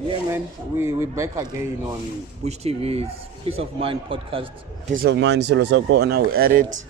Yeah, man, we're back again on Bush TV's Peace of Mind podcast. Peace of Mind, Solosoko, now we at it.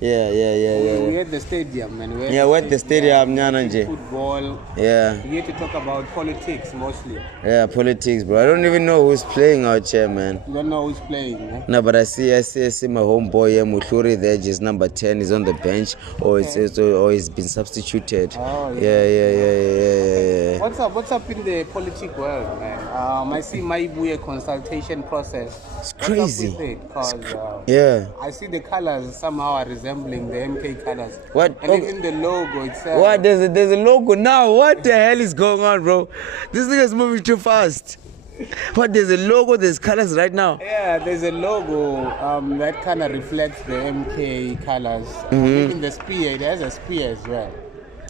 Yeah. We're at the stadium, man. We're at the stadium, Nyananje. Football. Yeah. We're here to talk about politics mostly. Yeah, politics, bro. I don't even know who's playing out here, man. You don't know who's playing, eh? No, but I see my homeboy, Mutluri there, just number 10, is on the bench, or he's been substituted. Oh, Yeah. What's up in the politics world, man? I see Mayibuye consultation process. It's crazy. What's up with it? Because Yeah. I see the colors somehow are resembling the MK colors. What? And even the logo itself. What? There's a logo now. What the hell is going on, bro? This thing is moving too fast. What? There's a logo. There's colors right now. Yeah, there's a logo that kind of reflects the MK colors. Even the spear, it has a spear as well.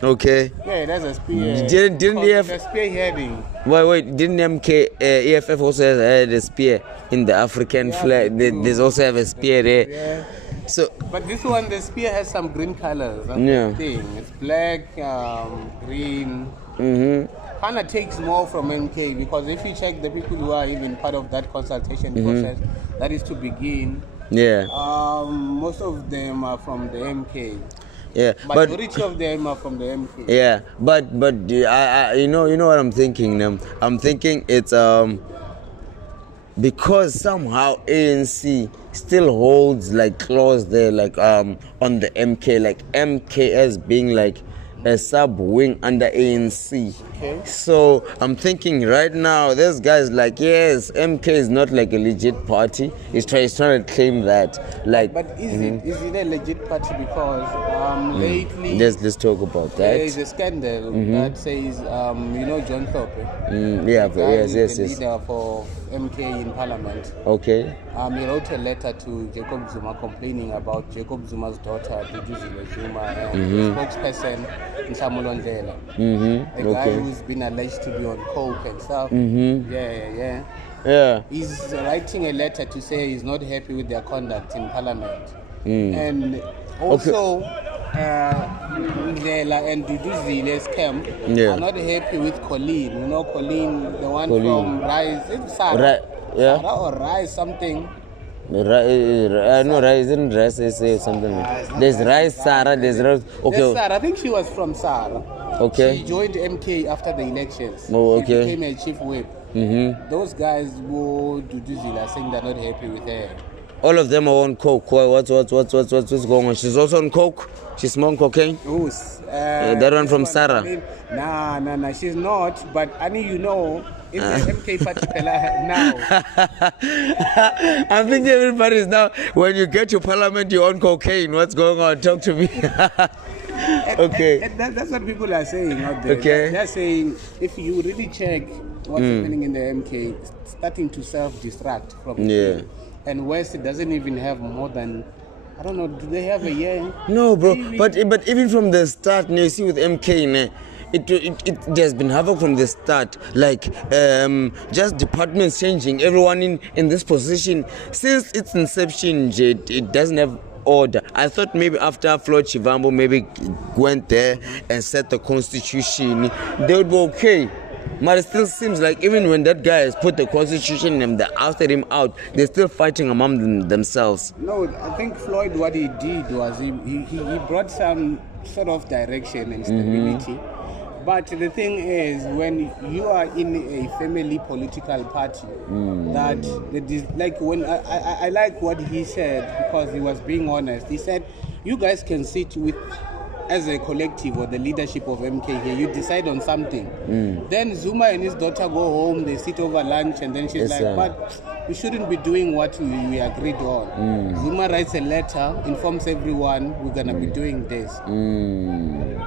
Okay. Yeah, it has a spear. Didn't EF? The spear heading. Wait, didn't EFF also had a spear in the African flag? There's also have a spear there. Yeah. So, but this one, the spear has some green colors. That's the thing. It's black, green. Kind of takes more from MK, because if you check the people who are even part of that consultation process, that is to begin. Yeah. Most of them are from the MK. Yeah, majority of them are from the MK. Yeah, but I you know what I'm thinking now? I'm thinking it's because somehow ANC still holds like clause there, like on the MK, like MK as being like a sub wing under ANC. Okay. So I'm thinking right now, there's guys like, yes, MK is not like a legit party. He's trying to claim that. Like, but is it a legit party? Because lately, let's talk about that. There is a scandal that says, John Hlophe. Yes. Leader for MK in Parliament. Okay. He wrote a letter to Jacob Zuma complaining about Jacob Zuma's daughter, Duduzile Zuma, and the spokesperson, Nhlamulo. A guy who's been alleged to be on coke and stuff. Yeah. He's writing a letter to say he's not happy with their conduct in Parliament. And also, Ndlela and Duduzile's camp are not happy with Colleen. You know Colleen, the one from Rise. It's Sarah. Sarah or Rise something. No, Rise isn't Rise. Say something. There's Rise, Sarah. There's Rise. Okay. There's Sarah. I think she was from Sarah. Okay. She joined MK after the elections. Oh, okay. She became a chief whip. Those guys who Duduzile are saying they're not happy with her. All of them are on coke. What's going on? She's also on coke. She's smoking cocaine. Who's? That one from Sarah. Nah, she's not. But I mean, if the MK party now. I'm thinking everybody's now. When you get to Parliament, you're on cocaine. What's going on? Talk to me. Okay. And that's what people are saying out there. Okay. They're saying if you really check what's happening in the MK, it's starting to self-destruct from the and West doesn't even have more than, I don't know, do they have a year? No, bro. But even from the start, you see with MK, it has been havoc from the start. Like just departments changing, everyone in this position since its inception. It doesn't have order. I thought maybe after Floyd Shivambu maybe went there and set the constitution, they would be okay. But it still seems like even when that guy has put the constitution and they ousted him out, they're still fighting among themselves. No, I think Floyd, what he did was he brought some sort of direction and stability. But the thing is, when you are in a family political party, I like what he said, because he was being honest. He said, you guys can sit with, as a collective or the leadership of MK here, you decide on something. Then Zuma and his daughter go home, they sit over lunch, and then she's but we shouldn't be doing what we agreed on. Zuma writes a letter, informs everyone we're going to be doing this.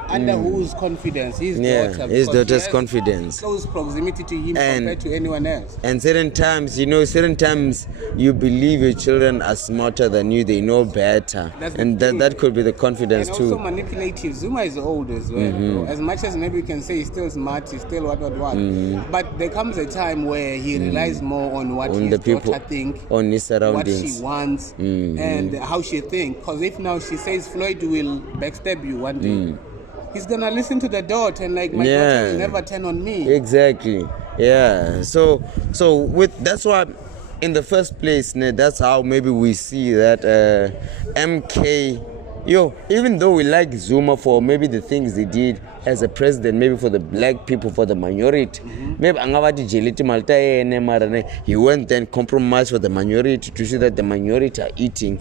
Under whose confidence? His daughter. His daughter's confidence. Close proximity to him compared to anyone else. And certain times you believe your children are smarter than you, they know better. And that could be the confidence and too. Also manipulative. Zuma is old as well. As much as maybe we can say he's still smart, he's still what. But there comes a time where he relies more on what his daughter thinks, on his surroundings, what she wants, and how she thinks. Because if now she says Floyd will backstab you one day, he's gonna listen to the dot and like my daughter will never turn on me. Exactly. Yeah. So that's why in the first place, that's how maybe we see that MK, even though we like Zuma for maybe the things he did as a president, maybe for the black people, for the minority, maybe he went and compromised for the minority to see that the minority are eating.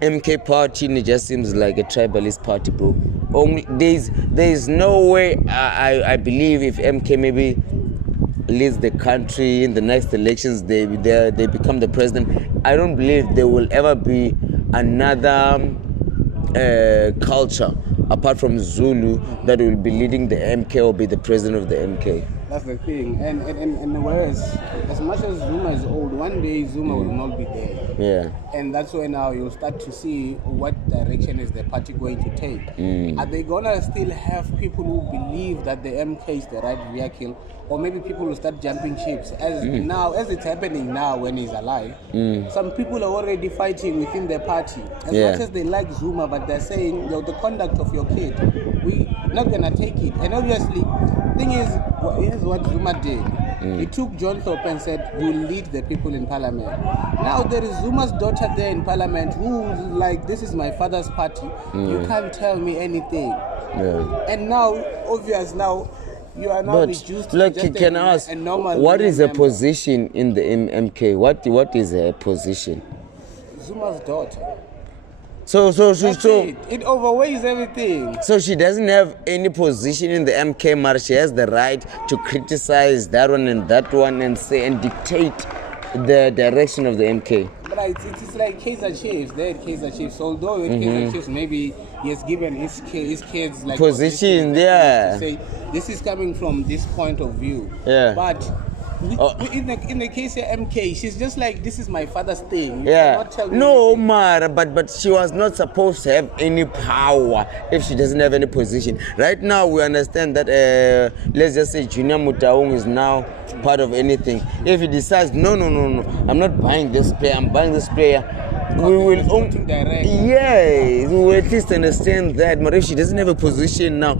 MK party just seems like a tribalist party, bro. Only there's no way I believe if MK maybe leads the country in the next elections, they become the president. I don't believe there will ever be another culture apart from Zulu that will be leading the MK or be the president of the MK. That's the thing. And whereas, as much as Zuma is old, one day Zuma will not be there. Yeah. And that's when now you'll start to see what direction is the party going to take. Are they gonna still have people who believe that the MK is the right vehicle, or maybe people will start jumping ships? As it's happening now when he's alive, some people are already fighting within the party. As much as they like Zuma, but they're saying, the conduct of your kid, we're not gonna take it. And obviously, thing is, here's what Zuma did. He took John Hlophe and said, you lead the people in parliament. Now there is Zuma's daughter there in parliament who's like, this is my father's party. You can't tell me anything. Yeah. And now, obvious now, you are now reduced to just a normal. What is a position in the MK? What is a position? Zuma's daughter. So it overweighs everything. So she doesn't have any position in the MK, but she has the right to criticize that one and say and dictate the direction of the MK. But it's like Kaiser Chiefs. They're Kaiser Chiefs. Although with Kaiser Chiefs, maybe he has given his kids like position. To say this is coming from this point of view. Yeah. But in the case of MK, she's just like, this is my father's thing. No, Mara, but she was not supposed to have any power if she doesn't have any position. Right now, we understand that, let's just say Junior Mutaung is now part of anything. If he decides, no, I'm not buying this player, I'm buying this player, we will we will at least understand that. But if she doesn't have a position now,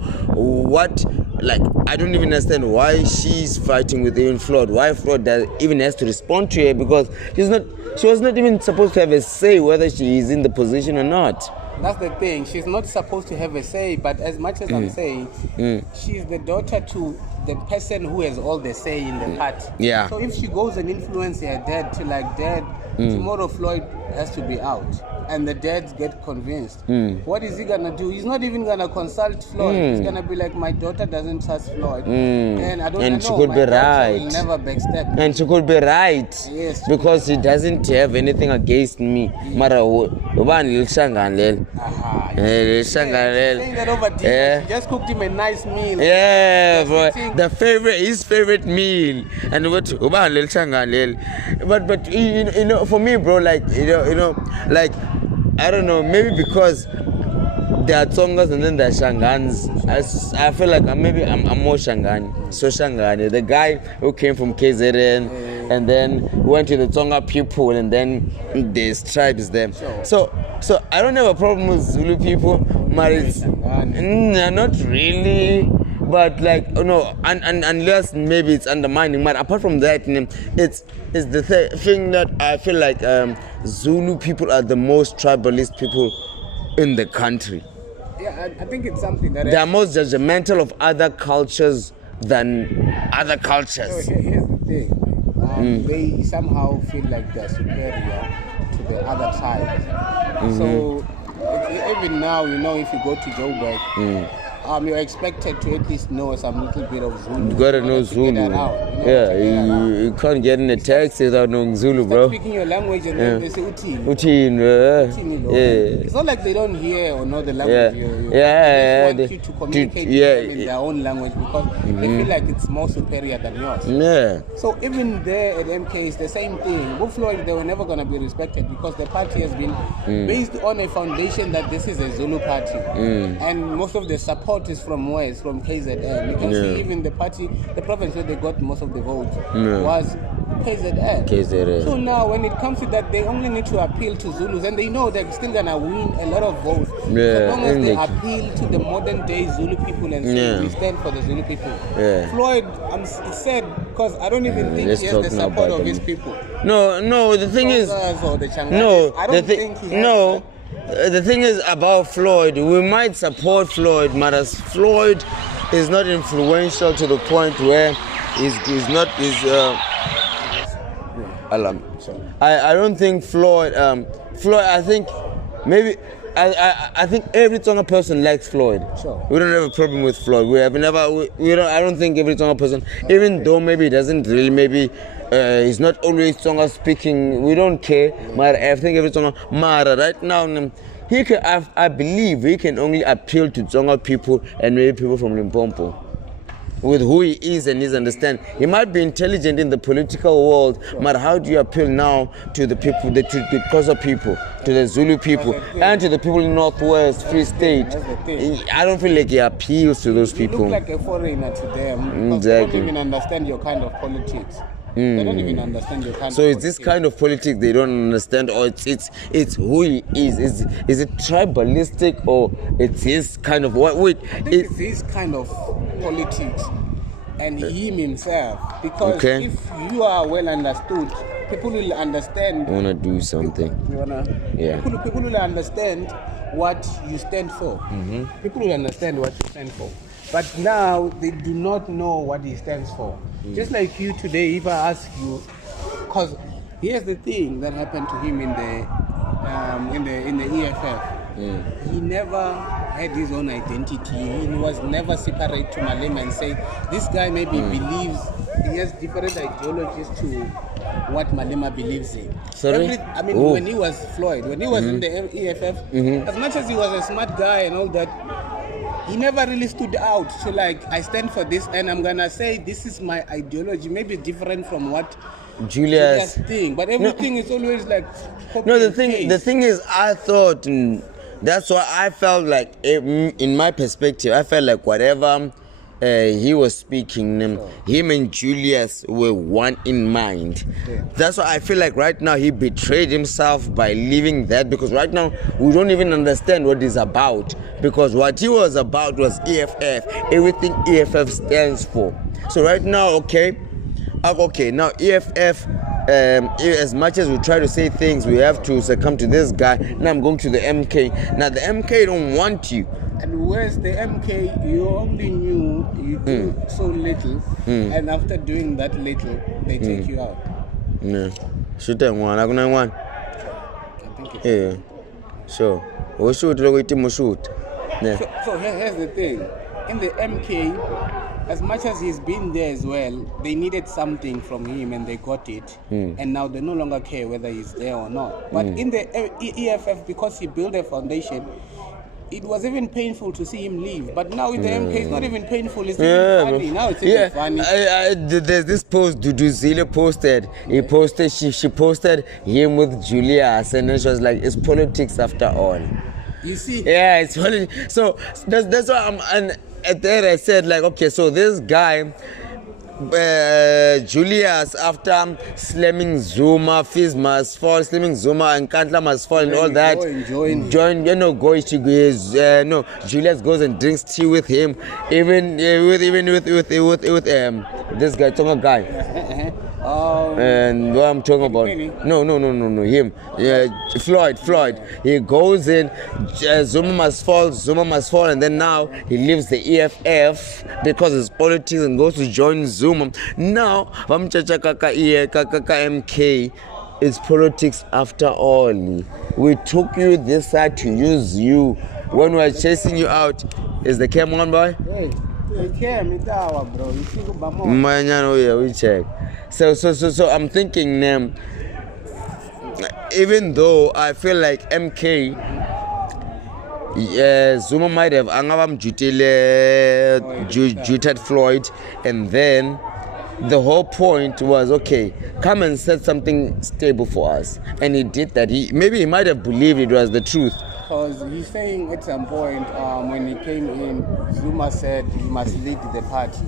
I don't even understand why she's fighting with even Floyd. Why Floyd even has to respond to her, because she was not even supposed to have a say whether she is in the position or not. That's the thing. She's not supposed to have a say, but as much as I'm saying, she's the daughter to the person who has all the say in the party. Yeah. So if she goes and influences her dad to like, dad, tomorrow Floyd has to be out, and the dads get convinced, what is he gonna do? He's not even gonna consult Floyd. He's gonna be like, my daughter doesn't trust Floyd, and I don't know. And she could be right. Will never backstab me. And she could be right. Yes. Because he doesn't have anything against me. Mara, Saying that over dinner, she just cooked him a nice meal. Yeah, bro. His favorite meal. And what? But for me, bro, like like I don't know, maybe because there are Tsongas and then there are Shangans. I feel like I'm more Shangani. So Shangani, the guy who came from KZN and then went to the Tsonga people, and then there's tribes there. So I don't have a problem with Zulu people, but it's not really. But like, unless maybe it's undermining. But apart from that, it's the thing that I feel like Zulu people are the most tribalist people in the country. Yeah, I think it's something that they are most judgmental of other cultures than other cultures. So here's the thing. They somehow feel like they're superior to the other tribes. So even now, if you go to Joburg, you're expected to at least know some little bit of Zulu. You gotta know Zulu. You can't get in a taxi without knowing Zulu, bro. Speaking your language and then they say Utin. Utin, It's not like they don't hear or know the language. They want you to communicate with them in their own language because they feel like it's more superior than yours. Yeah. So even there at MK, it's the same thing. With Floyd, they were never going to be respected because the party has been based on a foundation that this is a Zulu party. And most of the support support is from where? It's from KZN. You can see even the province where they got most of the votes was KZN. KZN. So now when it comes to that, they only need to appeal to Zulus, and they know they're still gonna win a lot of votes. Yeah. As long as they appeal to the modern day Zulu people and say we stand for the Zulu people. Yeah. Floyd, it's sad because I don't even think he has the support of his people. No, the thing is, the thing is about Floyd, we might support Floyd, but as Floyd is not influential to the point where he's not I don't think Floyd, I think maybe I think every Tonga person likes Floyd. Sure. We don't have a problem with Floyd. We have never. I don't think every Tonga person, even though maybe he doesn't really, maybe he's not always Tonga speaking. We don't care. But I think every Tonga. Mara right now, he can. I believe he can only appeal to Tonga people and maybe people from Limpopo, with who he is and his understand. He might be intelligent in the political world, but how do you appeal now to the people, to the Xhosa people, to the Zulu people, and to the people in Northwest, Free State? I don't feel like he appeals to those people. You look like a foreigner to them. Exactly. They don't even understand your kind of politics. They don't even understand your kind of politics. So it's this kind of politics they don't understand, or it's who he is. Is it tribalistic, or it's his kind of what? Wait, I think it's his kind of politics and him himself. Because if you are well understood, people will understand. You wanna do something. People will understand what you stand for. People will understand what you stand for. But now they do not know what he stands for. Just like you today, if I ask you, because here's the thing that happened to him in the EFF. He never had his own identity. He was never separate to Malema and say this guy maybe believes he has different ideologies to what Malema believes in. Sorry? When he was Floyd, when he was in the EFF, as much as he was a smart guy and all that, he never really stood out. So like, I stand for this and I'm gonna say this is my ideology, maybe different from what Julius thing, but everything is always like the thing is, I thought that's why I felt like, in my perspective, I felt like whatever he was speaking, him and Julius were one in mind. That's why I feel like right now he betrayed himself by leaving that, because right now we don't even understand what he's about, because what he was about was EFF, everything EFF stands for. So right now, now EFF, as much as we try to say things, we have to succumb to this guy. Now I'm going to the MK. Now the MK don't want you. And where's the MK? You only knew you do so little, and after doing that little, they take you out. Shoot that one. I gonna one. I think it's sure. We shoot. We shoot. So here's the thing. In the MK, as much as he's been there as well, they needed something from him and they got it. And now they no longer care whether he's there or not. But in the EFF, because he built a foundation, it was even painful to see him leave. But now with the MK, it's not even painful, it's even funny. Now it's even funny. There's this post Duduzile posted. She posted him with Julius, and then she was like, it's politics after all. You see? Yeah, it's politics. So that's why and at there I said, like, okay, so this guy, Julius, after slamming Zuma, Fizz must fall, slamming Zuma and Kantla must fall and all that. Julius goes and drinks tea with him, even with this guy, Tonga guy. And what I'm talking about? No, him. Floyd. He goes in, Zuma must fall, and then now he leaves the EFF because it's politics and goes to join Zuma. Now, MK, it's politics after all. We took you this side to use you. When we were chasing you out, is the cam on, boy? Hey, the cam is our bro. You see who we check. So I'm thinking, even though I feel like MK, Zuma might have juted Floyd, and then the whole point was, okay, come and set something stable for us, and he did that. Maybe he might have believed it was the truth, because he's saying at some point when he came in, Zuma said he must lead the party.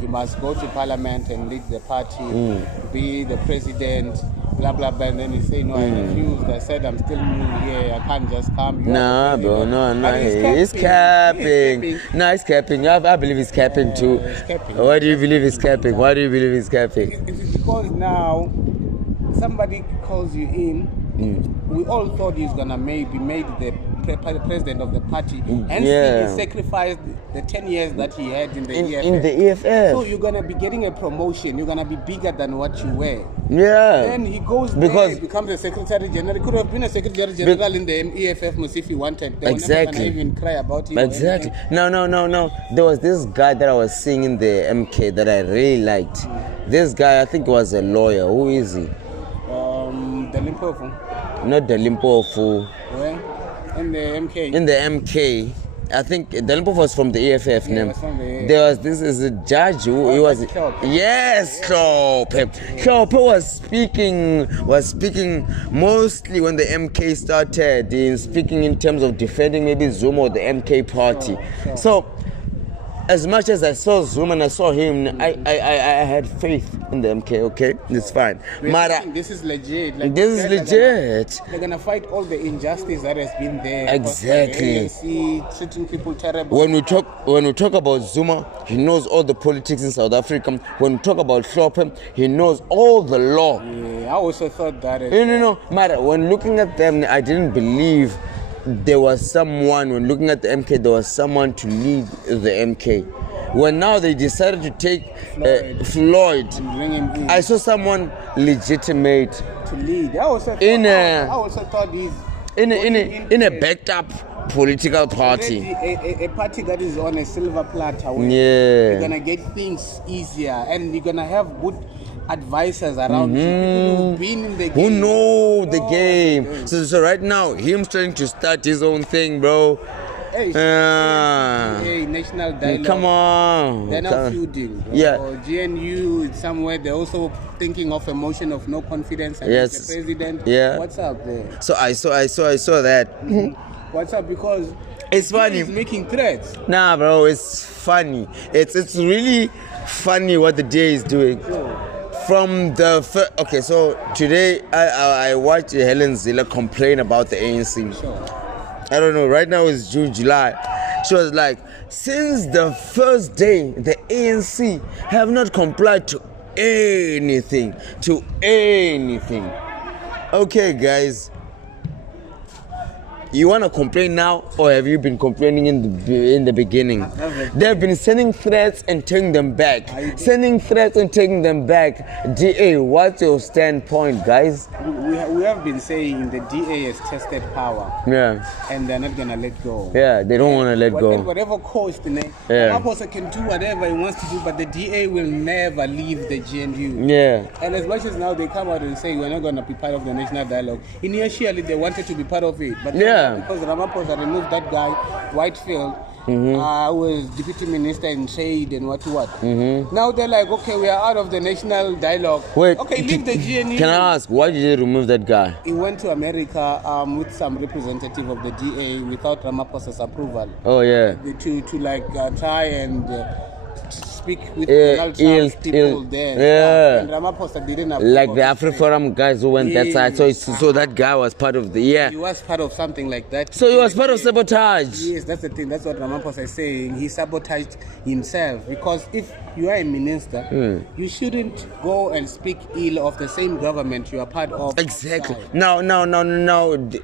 He must go to parliament and lead the party, be the president, blah, blah, blah. And then he said, no, I refused. I said, I'm still new here. I can't just come. Nah, bro, no. He's capping. No, he's capping. I believe he's capping too. He's capping. Why do you believe he's capping? Why do you believe he's capping? It's because now somebody calls you in. We all thought he was going to maybe made the president of the party. Hence, he sacrificed the 10 years that he had in the EFF. In the EFF. So you're going to be getting a promotion. You're going to be bigger than what you were. Yeah. Then he goes there, he becomes a secretary general. He could have been a secretary general in the EFF if he wanted. They were never going to even cry about him. Exactly. No. There was this guy that I was seeing in the MK that I really liked. This guy, I think, was a lawyer. Who is he? The Limpopo. Not the Limpopo. Well, in the MK. In the MK. I think the Limpopo was from the EFF. Yeah, from the there was this is a judge who he was. Hlophe. Yes, Hlophe. Hlophe was speaking mostly when the MK started. In speaking in terms of defending maybe Zuma or the MK party. Sure. So, as much as I saw Zuma and I saw him, I had faith in the MK. Okay, it's fine. Mara, this is legit. This is legit. They're gonna fight all the injustice that has been there. Exactly. ANC treating people terrible. When we talk about Zuma, he knows all the politics in South Africa. When we talk about Hlophe, he knows all the law. Yeah, I also thought that. No. Mara, when looking at them, I didn't believe there was someone. When looking at the MK, there was someone to lead the MK. When now they decided to take Floyd, bring him in. I saw someone legitimate to lead. I also thought he's in a backed up political party. A party that is on a silver platter. You're gonna get things easier, and you're gonna have good advisors around you, people who've been in the game, who know the game. So right now, him trying to start his own thing, bro. Hey, national dialogue. Come on. They're not feuding. Yeah. GNU is somewhere. They're also thinking of a motion of no confidence against the president. Yeah. What's up there? So I saw that. What's up? Because it's funny. He's making threats. Nah, bro, it's funny. It's really funny what the DA is doing. Sure. From the okay, so today I watched Helen Zille complain about the ANC. Sure. I don't know. Right now it's June, July. She was like, since the first day, the ANC have not complied to anything. Okay, guys. You want to complain now, or have you been complaining in the beginning? They've been sending threats and taking them back. DA, what's your standpoint, guys? We have been saying the DA has tested power. Yeah. And they're not going to let go. Yeah, they don't want to let go. Whatever cost, the person can do whatever he wants to do, but the DA will never leave the GNU. Yeah. And as much as now they come out and say we're not going to be part of the national dialogue, initially they wanted to be part of it. But because Ramaphosa removed that guy, Whitefield, who was deputy minister in trade and what. Now they're like, okay, we are out of the national dialogue. Wait, okay, leave the GNU. Can I ask, why did they remove that guy? He went to America with some representative of the DA without Ramaphosa's approval. Oh yeah. To try and speak with the people there. Yeah. And Ramaphosa didn't approve. Like the AfriForum guys who went that side. So that guy was part of the He was part of something like that. So he was part of sabotage. Yes, that's the thing. That's what Ramaphosa is saying. He sabotaged himself because if you are a minister, you shouldn't go and speak ill of the same government you are part of. Exactly. Now,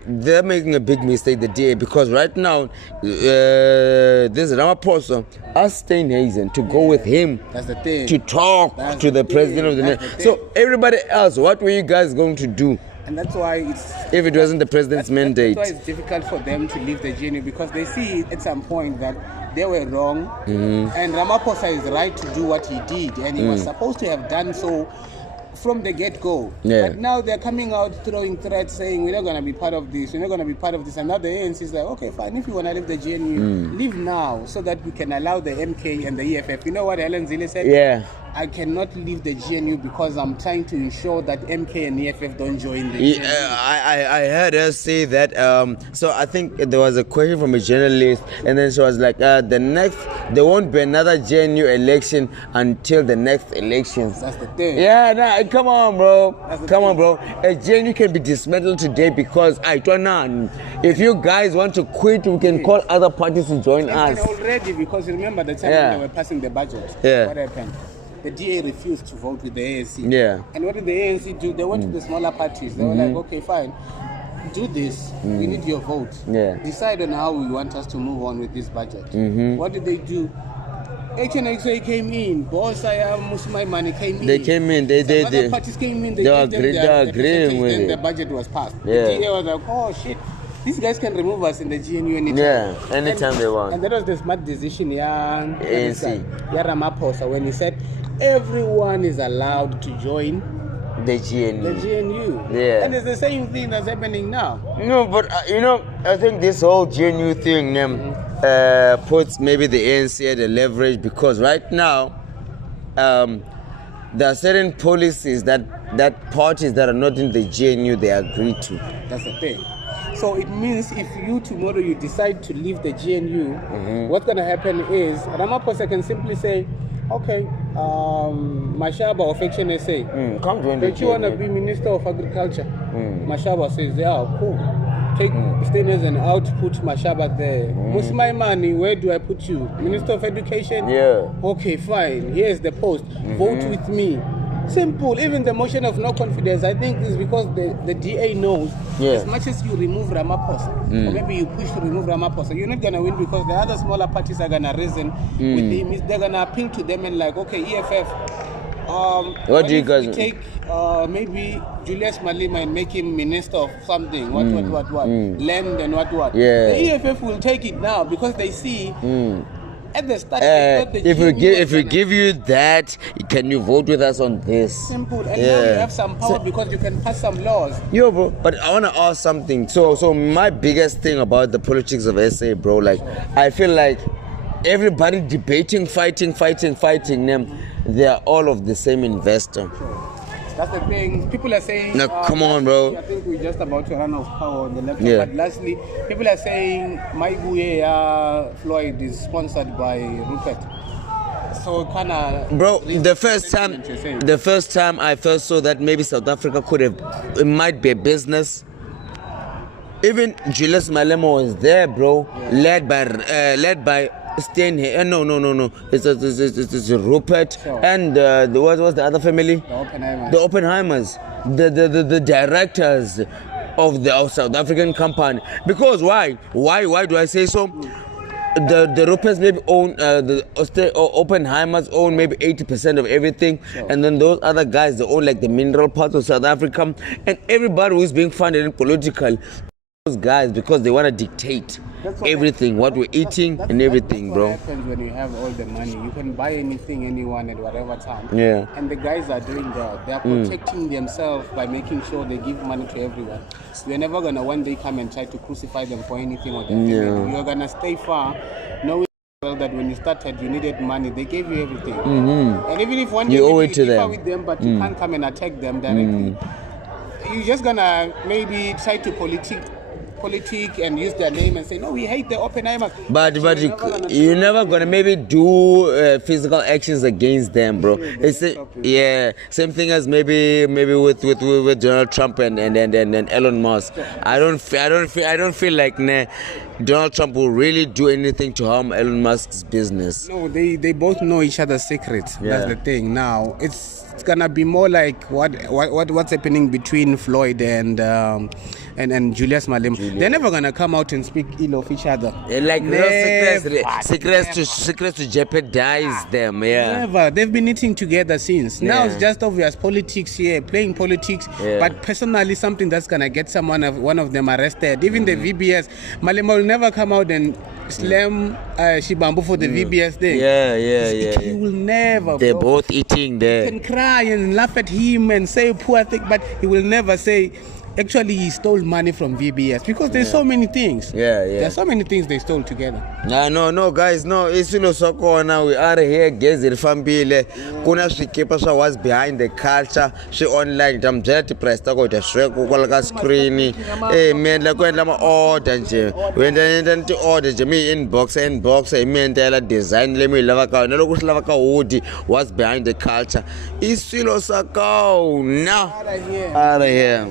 they're making a big mistake, the DA, because right now, this Ramaphosa asked Steinhazen to go with him. That's the thing. To talk to the president of the nation. So everybody else, what were you guys going to do? And that's why if it wasn't the president's mandate. That's why it's difficult for them to leave the GNU, because they see at some point that they were wrong, and Ramaphosa is right to do what he did, and he was supposed to have done so from the get-go. But now they're coming out throwing threats saying we're not going to be part of this, and now the ANC is like, okay, fine, if you want to leave the GNU, leave now so that we can allow the MK and the EFF. You know what Helen Zille said? I cannot leave the GNU because I'm trying to ensure that MK and EFF don't join the GNU. I heard her say that. So I think there was a question from a journalist, and then she was like, there won't be another GNU election until the next elections. That's the thing. Yeah, nah, come on, bro. A GNU can be dismantled today because if you guys want to quit, we can call other parties to join us. And already, because remember the time when they were passing the budget, what happened? The DA refused to vote with the ANC. Yeah. And what did the ANC do? They went to the smaller parties. They were like, okay, fine, do this. We need your vote. Yeah. Decide on how we want us to move on with this budget. What did they do? HNXA came in. Bossaya, Musumai Mani came in. They came in. Other parties came in. They were agreeing with it. The budget was passed. Yeah. The DA was like, oh shit. These guys can remove us in the GNU anytime. Yeah, anytime they want. And that was the smart decision, ANC. Ramaphosa, when he said everyone is allowed to join the GNU. Yeah. And it's the same thing that's happening now. No, but I think this whole GNU thing puts maybe the ANC at a leverage because right now there are certain policies that parties that are not in the GNU they agree to. That's the thing. So it means if you tomorrow you decide to leave the GNU, what's going to happen is Ramaphosa can simply say, okay, Mashaba of Action SA, come join the don't you want to be Minister of Agriculture? Mashaba says, yeah, cool. Take Stainers and output Mashaba there. Musumai Mani, where do I put you? Minister of Education? Yeah. Okay, fine. Here's the post. Vote with me. Simple. Even the motion of no confidence, I think is because the DA knows as much as you remove Ramaphosa, or maybe you push to remove Ramaphosa, you're not going to win because the other smaller parties are going to reason with him. They're going to appeal to them and like, okay, EFF, what do you guys take maybe Julius Malema and make him minister of something, what, land and what. Yeah. The EFF will take it now because they see at the start, if we give you that, can you vote with us on this? Simple. And now you have some power because you can pass some laws. Yo, bro, but I want to ask something. So my biggest thing about the politics of SA, bro, like, I feel like everybody debating, fighting, them, they are all of the same investor. That's the thing. People are saying... No, come on, bro. I think we're just about to run out of power on the laptop. Yeah. But lastly, people are saying Mayibuye Floyd is sponsored by Rupert. So kind of... Bro, the first time I first saw that maybe South Africa it might be a business. Even Julius Malema was there, bro. Yeah. Led by Stain here. No. It's Rupert and what was the other family? The Oppenheimers. The directors of the South African company. Because why? Why do I say so? The Ruperts maybe own the Oppenheimers own maybe 80% of everything, and then those other guys they own like the mineral parts of South Africa, and everybody who's being funded in political. Those guys because they want to dictate everything, what we're eating and everything, bro. That's what happens when you have all the money. You can buy anything, anyone at whatever time. Yeah. And the guys are doing that. They are protecting themselves by making sure they give money to everyone. So you're never going to one day come and try to crucify them for anything or that. You're going to stay far, knowing well that when you started, you needed money. They gave you everything. And even if one day you owe it to differ them with them, but you can't come and attack them directly. You're just going to maybe try to politic and use their name and say, no, we hate the Oppenheimers. But you're never gonna maybe do physical actions against them, bro. Same thing as maybe with Donald Trump and Elon Musk. I don't feel like Donald Trump will really do anything to harm Elon Musk's business. No, they both know each other's secrets. That's the thing. Now it's gonna be more like what's happening between Floyd and Julius Malema. They're never gonna come out and speak ill of each other. Like secrets to jeopardize them. Yeah. Never. They've been eating together since. Now it's just obvious politics here, playing politics. But personally, something that's gonna get one of them arrested. Even the VBS, Malema will never come out and slam Shivambu for the VBS thing. He will never. They're both eating there. He can cry and laugh at him and say poor thing, but he will never say actually he stole money from VBS, because there's so many things. There's so many things they stole together. No guys, no, isilo sokona, we are here gezi rifambile kuna swikipa swa what's behind the culture swi online tambyela ti-price ta kota sweko kwala ka screen mi endla ku endla ma-order nje u endla ni ti-order nje mi inbox hi mi endlela design leyi mi yi lavaka yona loko swi lavaka hoodie what's behind the culture i swilo swa kona out of here.